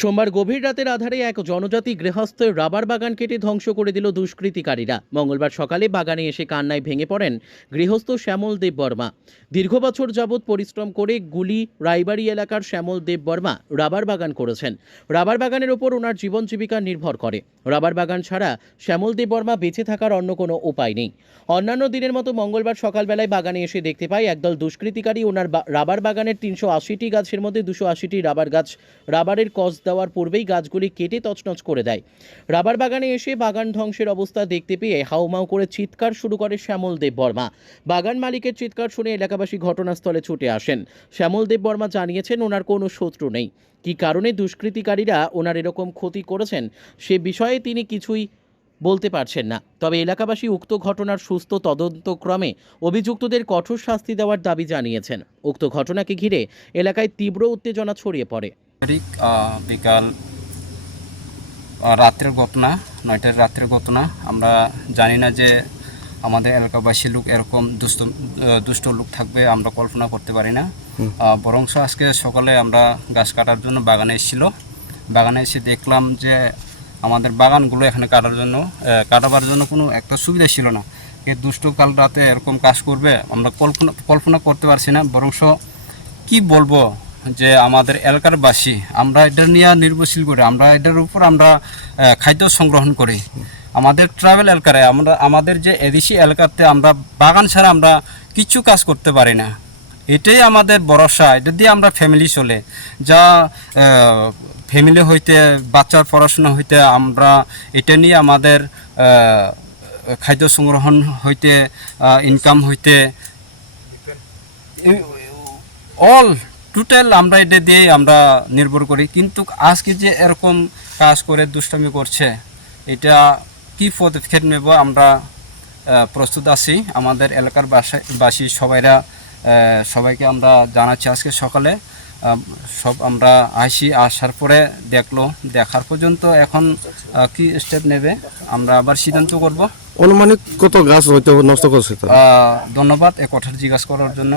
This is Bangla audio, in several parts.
সোমবার গভীর রাতের আধারে এক জনজাতি গৃহস্থের রাবার বাগান কেটে ধ্বংস করে দিল দুষ্কৃতিকারীরা। মঙ্গলবার সকালে বাগানে এসে কান্নায় ভেঙে পড়েন গৃহস্থ শ্যামল দেব বর্মা। দীর্ঘ বছর যাবৎ পরিশ্রম করে গুলি রায়বাড়ি এলাকার শ্যামল দেব বর্মা রাবার বাগান করেছেন। রাবার বাগানের ওপর ওনার জীবন জীবিকা নির্ভর করে। রাবার বাগান ছাড়া শ্যামল দেব বর্মা বেঁচে থাকার অন্য কোনো উপায় নেই। অন্যান্য দিনের মতো মঙ্গলবার সকালবেলায় বাগানে এসে দেখতে পাই একদল দুষ্কৃতিকারী ওনার রাবার বাগানের ৩৮০টি গাছের মধ্যে ২৮০টি রাবার গাছ রাবারের কস দেওয়ার পূর্বেই গাছগুলি কেটে তছনছ করে দেয়। রাবার বাগানে এসে বাগান ধ্বংসের অবস্থা দেখতে পেয়ে হাউমাউ করে চিৎকার শুরু করে শ্যামল দেব বর্মা। বাগান মালিকের চিৎকার শুনে এলাকাবাসী ঘটনাস্থলে ছুটে আসেন। শ্যামল দেব বর্মা জানিয়েছেন ওনার কোনো শত্রু নেই। কী কারণে দুষ্কৃতিকারীরা ওনার এরকম ক্ষতি করেছেন সে বিষয়ে তিনি কিছুই বলতে পারছেন না। তবে এলাকাবাসী উক্ত ঘটনার সুস্থ তদন্তক্রমে অভিযুক্তদের কঠোর শাস্তি দেওয়ার দাবি জানিয়েছেন। উক্ত ঘটনাকে ঘিরে এলাকায় তীব্র উত্তেজনা ছড়িয়ে পড়ে। বিকাল রাত্রের ঘটনা, 9টার রাত্রের ঘটনা। আমরা জানি না যে আমাদের এলাকাবাসী লোক এরকম দুষ্ট লোক থাকবে, আমরা কল্পনা করতে পারি না। বরং আজকে সকালে আমরা গাছ কাটার জন্য বাগানে এসেছিল। বাগানে এসে দেখলাম যে আমাদের বাগানগুলো এখানে কাটাবার জন্য কোনো একটা সুবিধা ছিল না। এই দুষ্ট কাল রাতে এরকম কাজ করবে আমরা কল্পনা করতে পারছি না। বরং কি বলবো যে আমাদের এলাকার বাসী আমরা এটা নিয়ে নির্ভরশীল করি, আমরা এটার উপর আমরা খাদ্য সংগ্রহণ করি। আমাদের ট্রাভেল এলাকায় আমাদের যে এদেশি এলাকাতে আমরা বাগান ছাড়া আমরা কিছু কাজ করতে পারি না। এটাই আমাদের ভরসা, এটা দিয়ে আমরা ফ্যামিলি চলে। যা ফ্যামিলি হইতে বাচ্চার পড়াশোনা হইতে আমরা এটা নিয়ে আমাদের খাদ্য সংগ্রহণ হইতে ইনকাম হইতে অল টোটাল আমরা এটা দিয়েই আমরা নির্ভর করি। কিন্তু আজকে যে এরকম কাজ করে দুষ্টামি করছে, এটা কি পদক্ষেপ নেব আমরা প্রস্তুত আছি। আমাদের এলাকার বাসী সবাইকে আমরা জানাচ্ছি আজকে সকালে সব আমরা আসার পরে দেখার পর্যন্ত এখন কি স্টেপ নেবে আমরা আবার সিদ্ধান্ত করব। অনুমানিক কত গাছ হয়তো নষ্ট করছে? ধন্যবাদ এ কথাটা জিজ্ঞাসা করার জন্য।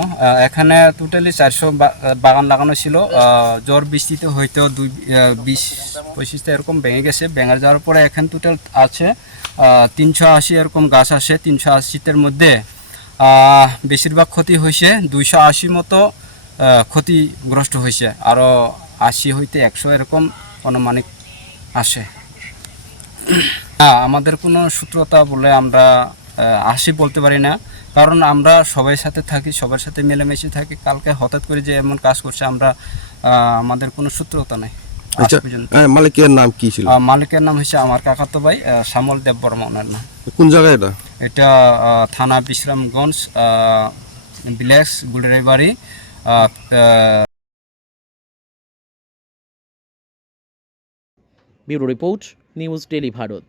এখানে টোটালি 400 বাগান লাগানো ছিল। ঝড় বৃষ্টিতে হয়তো 20-25টা এরকম ভেঙে গেছে। ভেঙে যাওয়ার পরে এখানে টোটাল আছে 380 এরকম গাছ আসে। 380টার মধ্যে বেশিরভাগ ক্ষতি হয়েছে, 280 মতো ক্ষতিগ্রস্ত হয়েছে। আরও 80 হইতে 100 এরকম অনুমানিক আসে। আমাদের কোনো সূত্রতা বলে আমরা 80 বলতে পারি না, কারণ আমরা সবার সাথে থাকি, সবার সাথে মিলেমিশে থাকি। কালকে হঠাৎ করে যে এমন কাজ করছে আমাদের কোনো সূত্রতা নেই। আচ্ছা, মালিকের নাম কি ছিল? মালিকের নাম হচ্ছে আমার কাকাতো ভাই শ্যামল দেব বর্মা ওনার নাম। কোন জায়গায় এটা থানা Bishramganj, village Gulraibari. Bureau report, news daily Bharat.